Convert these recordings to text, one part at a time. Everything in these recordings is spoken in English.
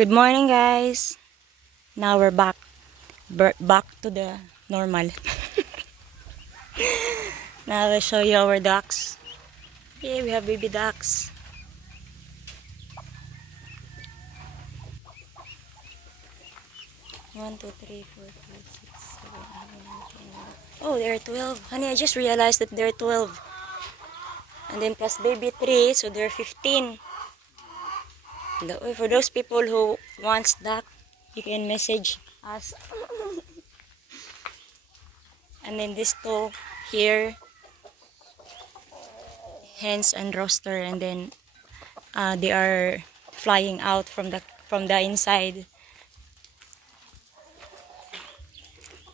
Good morning, guys. Now we're back to the normal. Now I'll show you our ducks. Here we have baby ducks. One, two, three, four, five, six, seven, eight, nine, 10, 11. Oh, there are 12. Honey, I just realized that there are 12. And then plus baby 3, so there are 15. For those people who wants duck, you can message us. And then these two here, hens and rooster, and then they are flying out from the inside.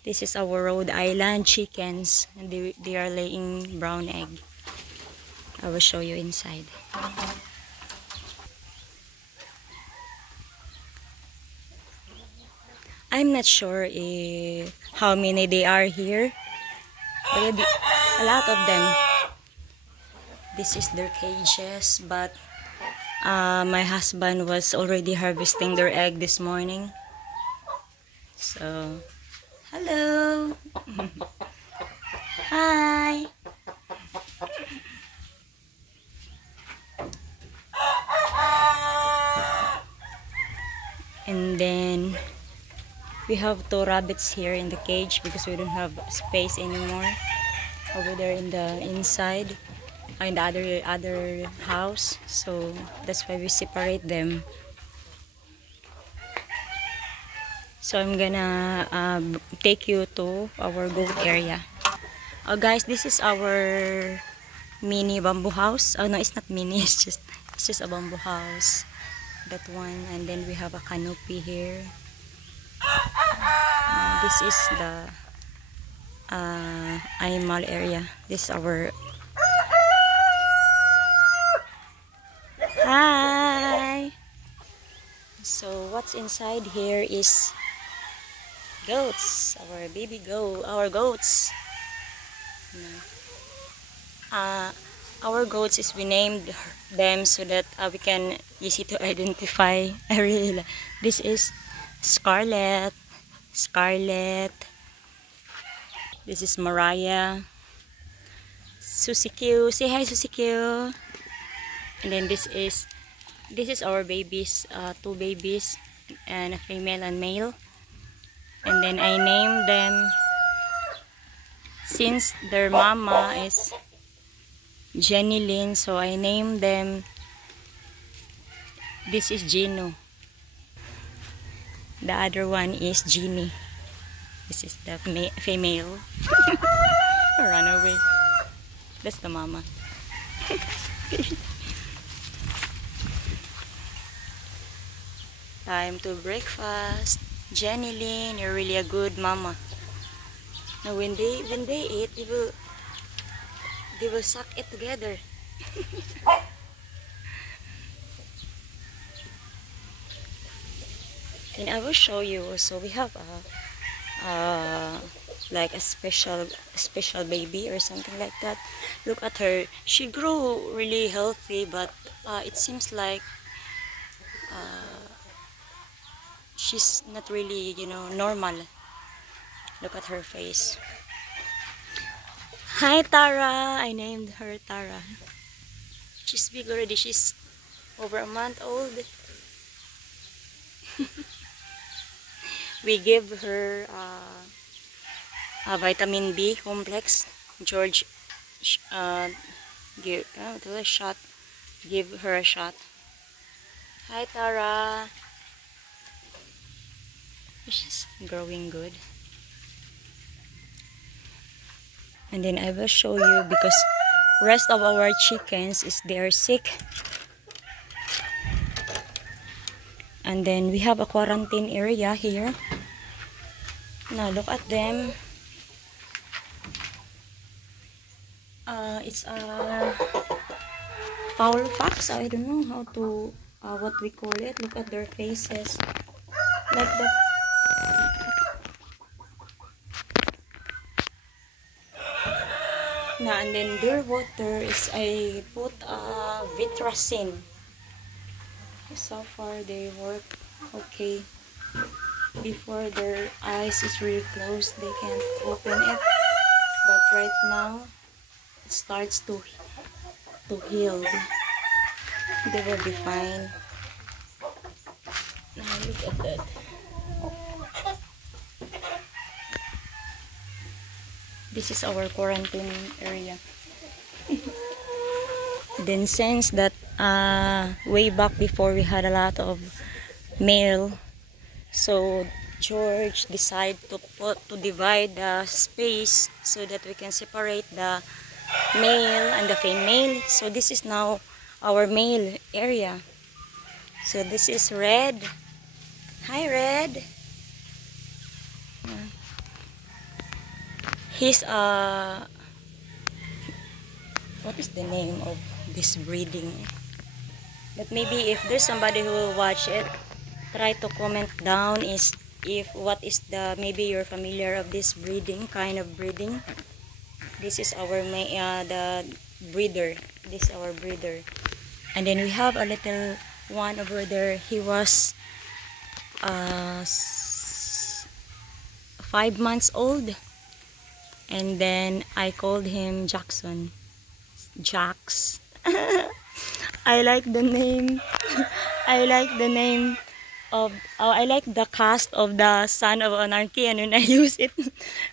This is our Rhode Island chickens, and they are laying brown egg. I will show you inside. I'm not sure how many they are here, but a lot of them. This is their cages, but my husband was already harvesting their egg this morning. So, hello! Hi! And then we have 2 rabbits here in the cage because we don't have space anymore over there in the inside, in the other house. So that's why we separate them. So I'm gonna take you to our goat area. Guys, this is our mini bamboo house. Oh no, it's not mini. It's just a bamboo house. That one, and then we have a canopy here. This is the animal area. This is our hi. So what's inside here is goats, our baby goat, our goats. Our goats is we named them so that we can easy to identify. This is Scarlet. This is Mariah. Susie Q. Say hi, Susie Q. And then this is our babies, 2 babies, and a female and male. And then I named them since their mama is Jenny Lynn, so I named them. This is Gino. The other one is Jeannie. This is the female. Run away. That's the mama. Time to breakfast. Jenny Lynn, you're really a good mama. Now when they eat, they will suck it together. And I will show you. So we have like a special baby or something like that. Look at her. She grew really healthy, but it seems like she's not really, normal. Look at her face. Hi, Tara. I named her Tara. She's big already. She's over a month old. We give her a vitamin B complex. George give her a shot. Hi, Tara. She's growing good. And then I will show you, because rest of our chickens they're sick. And then we have a quarantine area here. Now look at them. It's a fowl fox. I don't know how to what we call it. Look at their faces. Like that. Now and then their water is I put Vitracin. So far they work Okay. Before their eyes is really closed, they can't open it. But right now, it starts to heal. They will be fine. Now look at that. This is our quarantine area. Then since that way back before we had a lot of mail, so George decided to divide the space so that we can separate the male and the female. So this is now our male area. So this is Red. Hi, Red. He's what is the name of this breeding? But maybe if there's somebody who will watch it, try to comment down is if what is the, maybe you're familiar of this breeding, kind of breeding. This is our the breeder. This is our breeder. And then we have a little one over there. He was 5 months old. And then I called him Jackson. Jax. I like the name. I like the name of I like the cast of the Son of Anarchy, and when I use it,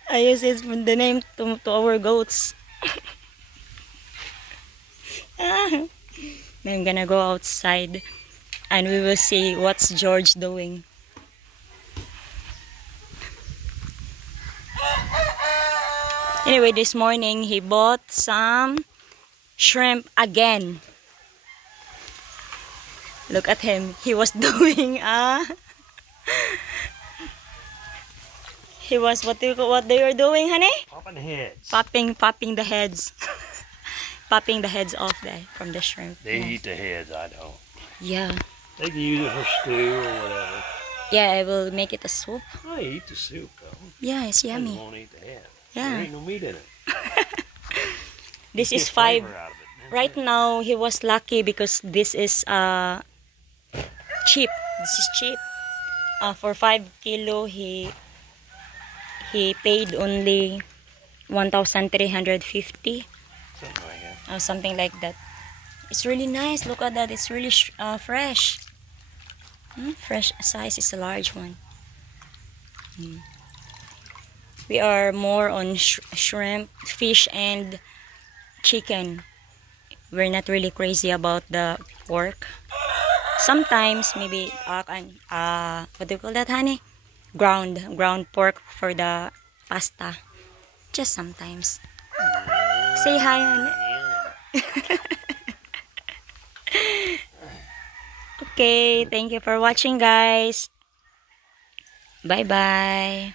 I use it from the name to our goats. Then I'm gonna go outside and we will see what's George doing. Anyway, this morning he bought some shrimp again. Look at him. He was doing he was what they were doing, honey? Popping heads. Popping the heads. Popping the heads off from the shrimp. They eat the heads, I don't. Yeah. They can use it for stew or whatever. Yeah, I will make it a soup. I eat the soup though. Yeah, it's yummy. I won't eat the head. Yeah. There ain't no meat in it. This is Get 5. flavor out of it. Right now, he was lucky because this is cheap. This is cheap. For 5 kilo, he paid only 1,350. Something like that. Something like that. It's really nice. Look at that. It's really fresh. Fresh size is a large one. We are more on shrimp, fish, and chicken. We're not really crazy about the pork. Sometimes maybe what do you call that, honey? Ground pork for the pasta. Just sometimes. Say hi, honey. Okay, thank you for watching, guys. Bye bye.